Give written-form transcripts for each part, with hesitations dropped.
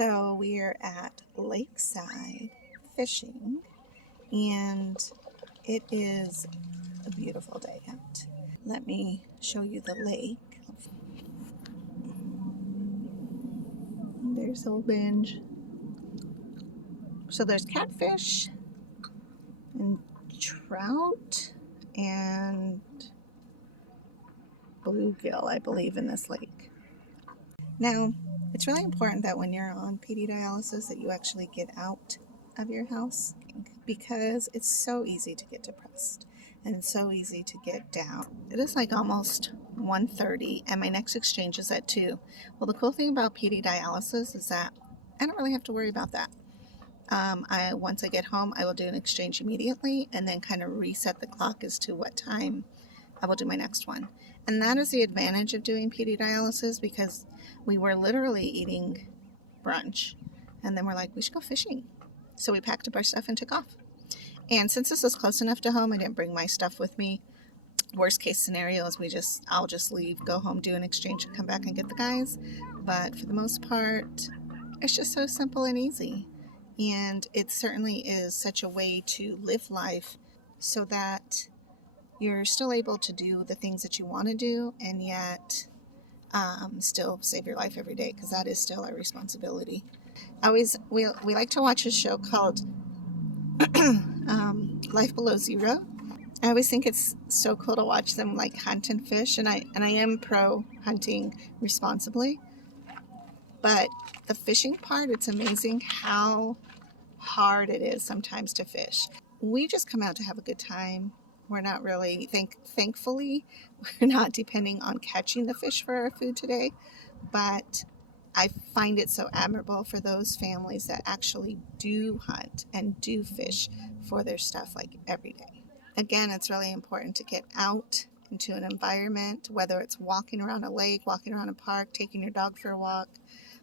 So we're at Lakeside fishing, and it is a beautiful day out. Let me show you the lake. There's Old Binge. So there's catfish and trout and bluegill, I believe, in this lake. Now, it's really important that when you're on PD dialysis that you actually get out of your house, because it's so easy to get depressed and it's so easy to get down. It is like almost 1:30 and my next exchange is at 2. Well, the cool thing about PD dialysis is that I don't really have to worry about that. Once I get home, I will do an exchange immediately and then kind of reset the clock as to what time I will do my next one. And that is the advantage of doing PD dialysis, because we were literally eating brunch and then we're like, we should go fishing. So we packed up our stuff and took off. And since this is close enough to home, I didn't bring my stuff with me. Worst case scenario is I'll just leave, go home, do an exchange, and come back and get the guys. But for the most part, it's just so simple and easy. And it certainly is such a way to live life so that you're still able to do the things that you want to do and yet still save your life every day, because that is still our responsibility. We like to watch a show called Life Below Zero. I always think it's so cool to watch them like hunt and fish, and I am pro hunting responsibly. But the fishing part, it's amazing how hard it is sometimes to fish. We just come out to have a good time. We're not really, thankfully, we're not depending on catching the fish for our food today. But I find it so admirable for those families that actually do hunt and do fish for their stuff like every day. Again, it's really important to get out into an environment, whether it's walking around a lake, walking around a park, taking your dog for a walk.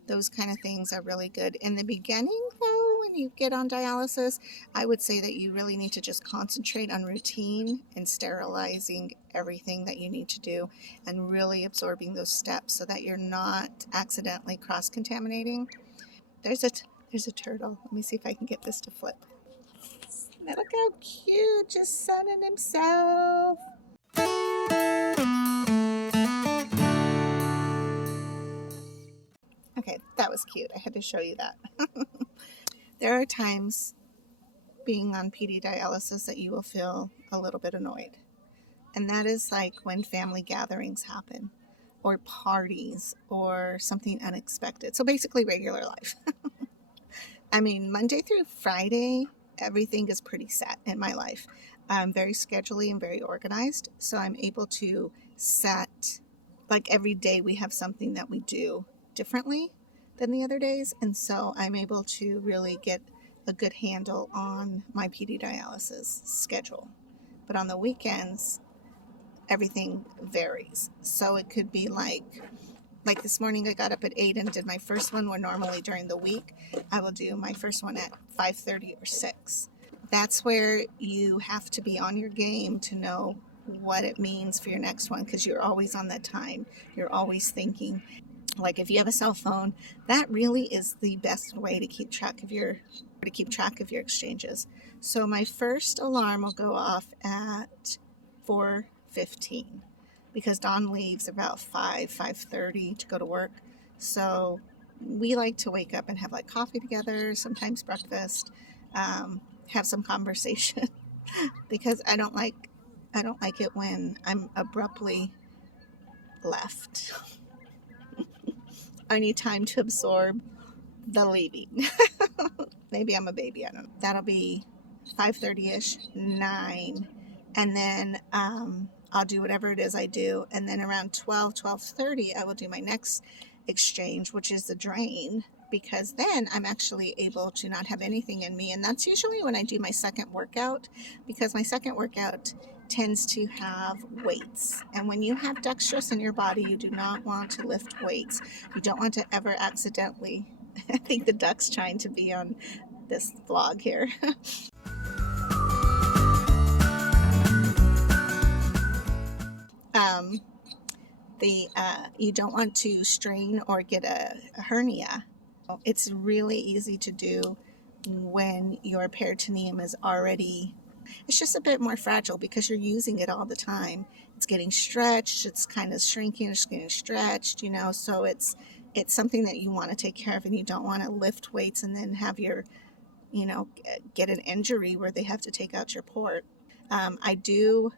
Those kind of things are really good. In the beginning, though, when you get on dialysis, I would say that you really need to just concentrate on routine and sterilizing everything that you need to do and really absorbing those steps so that you're not accidentally cross-contaminating. There's a turtle. Let me see if I can get this to flip. Look how cute, just sunning himself. Okay, that was cute. I had to show you that. There are times being on PD dialysis that you will feel a little bit annoyed. And that is like when family gatherings happen or parties or something unexpected. So basically regular life. I mean, Monday through Friday, everything is pretty set in my life. I'm very scheduley and very organized. So I'm able to set, like every day we have something that we do differently than the other days, and so I'm able to really get a good handle on my PD dialysis schedule. But on the weekends, everything varies. So it could be like this morning I got up at 8 and did my first one, where normally during the week I will do my first one at 5:30 or 6. That's where you have to be on your game to know what it means for your next one, because you're always on that time. You're always thinking. Like if you have a cell phone, that really is the best way to keep track of your exchanges. So my first alarm will go off at 4:15 because Dawn leaves about 5:30 to go to work. So we like to wake up and have like coffee together, sometimes breakfast, have some conversation because I don't like it when I'm abruptly left. I need time to absorb the leaving. Maybe I'm a baby, I don't know. That'll be 5:30ish, 9. And then I'll do whatever it is I do. And then around 12:30, I will do my next exchange, which is the drain, because then I'm actually able to not have anything in me. And that's usually when I do my second workout, because my second workout tends to have weights. And when you have dextrose in your body, you do not want to lift weights. You don't want to ever accidentally, I think the duck's trying to be on this vlog here. You don't want to strain or get a hernia It's really easy to do when your peritoneum is already, it's just a bit more fragile because you're using it all the time. It's getting stretched, it's kind of shrinking, it's getting stretched, so it's something that you want to take care of, and you don't want to lift weights and then have your, get an injury where they have to take out your port. I do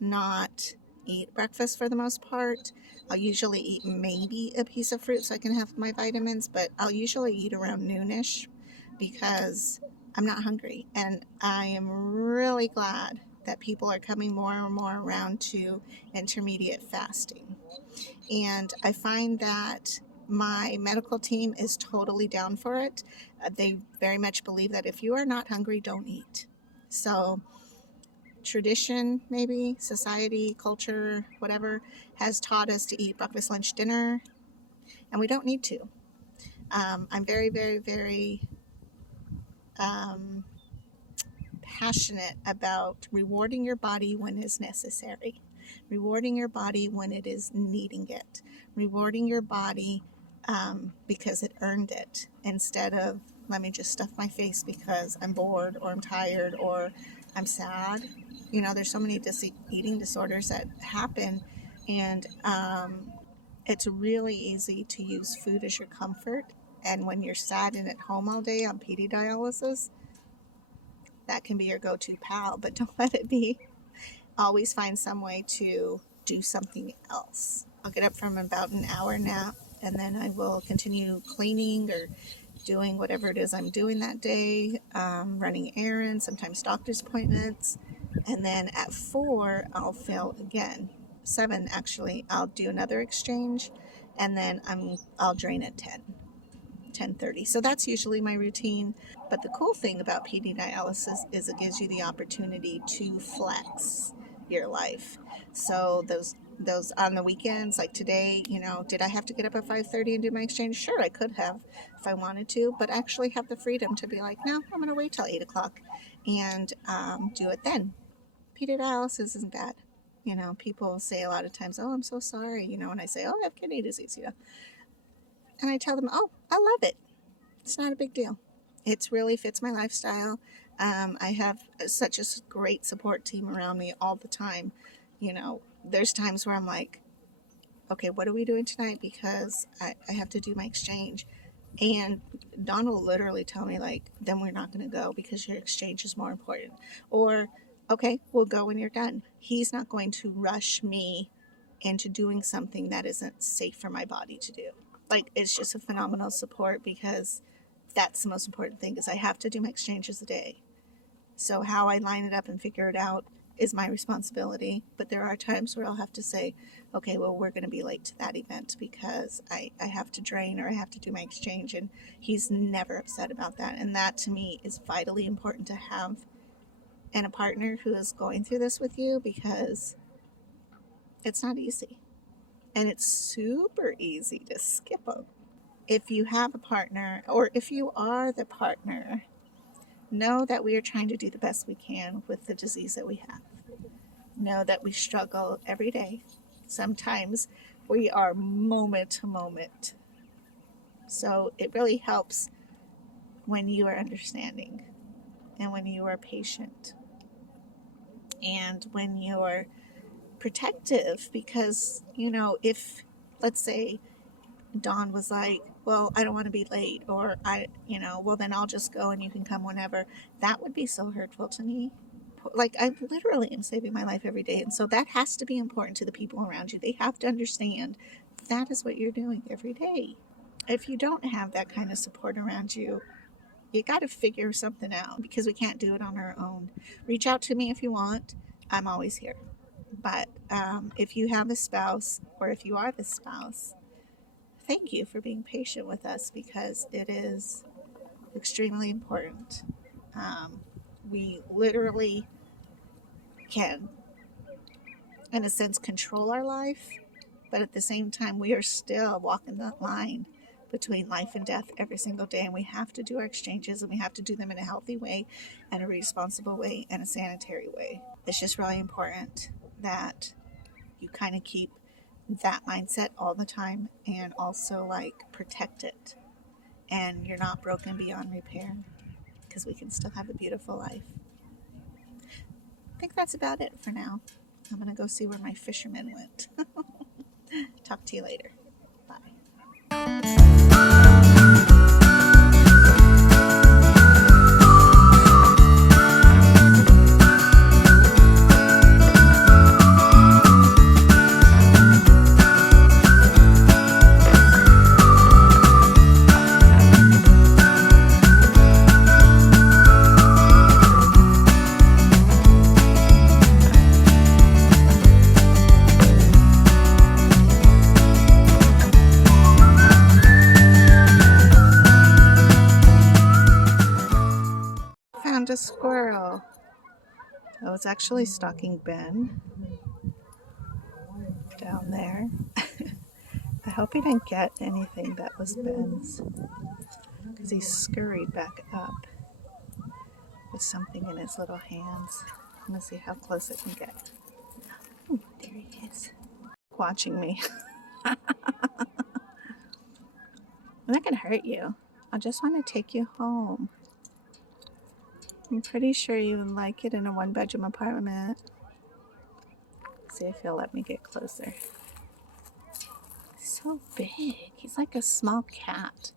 not eat breakfast for the most part. I'll usually eat maybe a piece of fruit so I can have my vitamins, but I'll usually eat around noonish because I'm not hungry. And I am really glad that people are coming more and more around to intermediate fasting. And I find that my medical team is totally down for it. They very much believe that if you are not hungry, don't eat. So tradition, maybe society, culture, whatever, has taught us to eat breakfast, lunch, dinner, and we don't need to. I'm very, very, very passionate about rewarding your body when it's necessary, rewarding your body when it is needing it, rewarding your body because it earned it, instead of let me just stuff my face because I'm bored or I'm tired or I'm sad. There's so many eating disorders that happen, and it's really easy to use food as your comfort. And when you're sad and at home all day on PD dialysis, that can be your go-to pal, but don't let it be. Always find some way to do something else. I'll get up from about an hour nap, and then I will continue cleaning or doing whatever it is I'm doing that day, running errands, sometimes doctor's appointments. And then at 4, I'll fill again. 7, actually, I'll do another exchange, and then I'll drain at 10:30. So that's usually my routine. But the cool thing about PD dialysis is it gives you the opportunity to flex your life. So those on the weekends, like today, did I have to get up at 5:30 and do my exchange? Sure, I could have if I wanted to, but I actually have the freedom to be like, no, I'm going to wait till 8 o'clock and do it then. PD dialysis isn't bad. People say a lot of times, oh, I'm so sorry, and I say, oh, I have kidney disease, and I tell them, oh, I love it. It's not a big deal. It really fits my lifestyle. I have such a great support team around me all the time. There's times where I'm like, okay, what are we doing tonight? Because I have to do my exchange. And Don will literally tell me, like, then we're not going to go because your exchange is more important. Or, okay, we'll go when you're done. He's not going to rush me into doing something that isn't safe for my body to do. Like, it's just a phenomenal support, because that's the most important thing, is I have to do my exchanges a day. So how I line it up and figure it out is my responsibility. But there are times where I'll have to say, okay, well, we're going to be late to that event because I have to drain or I have to do my exchange. And he's never upset about that. And that to me is vitally important to have in a partner who is going through this with you, because it's not easy. And it's super easy to skip them. If you have a partner, or if you are the partner, know that we are trying to do the best we can with the disease that we have. Know that we struggle every day. Sometimes we are moment to moment. So it really helps when you are understanding, and when you are patient, and when you're protective. Because, if, let's say, Dawn was like, well, I don't want to be late, or well, then I'll just go and you can come whenever. That would be so hurtful to me. Like, I literally am saving my life every day. And so that has to be important to the people around you. They have to understand that is what you're doing every day. If you don't have that kind of support around you, you got to figure something out, because we can't do it on our own. Reach out to me if you want. I'm always here. But if you have a spouse, or if you are the spouse, thank you for being patient with us, because it is extremely important. We literally can, in a sense, control our life, but at the same time, we are still walking that line between life and death every single day, and we have to do our exchanges, and we have to do them in a healthy way, and a responsible way, and a sanitary way. It's just really important that you kind of keep that mindset all the time, and also, like, protect it. and you're not broken beyond repair, because we can still have a beautiful life. I think that's about it for now. I'm going to go see where my fisherman went. Talk to you later. Bye. Found a squirrel. I was actually stalking Ben down there. I hope he didn't get anything that was Ben's, because he scurried back up with something in his little hands. I'm going to see how close it can get. Oh, there he is, watching me. I'm not going to hurt you. I just want to take you home. I'm pretty sure you would like it in a one-bedroom apartment. See if he'll let me get closer. He's so big. He's like a small cat.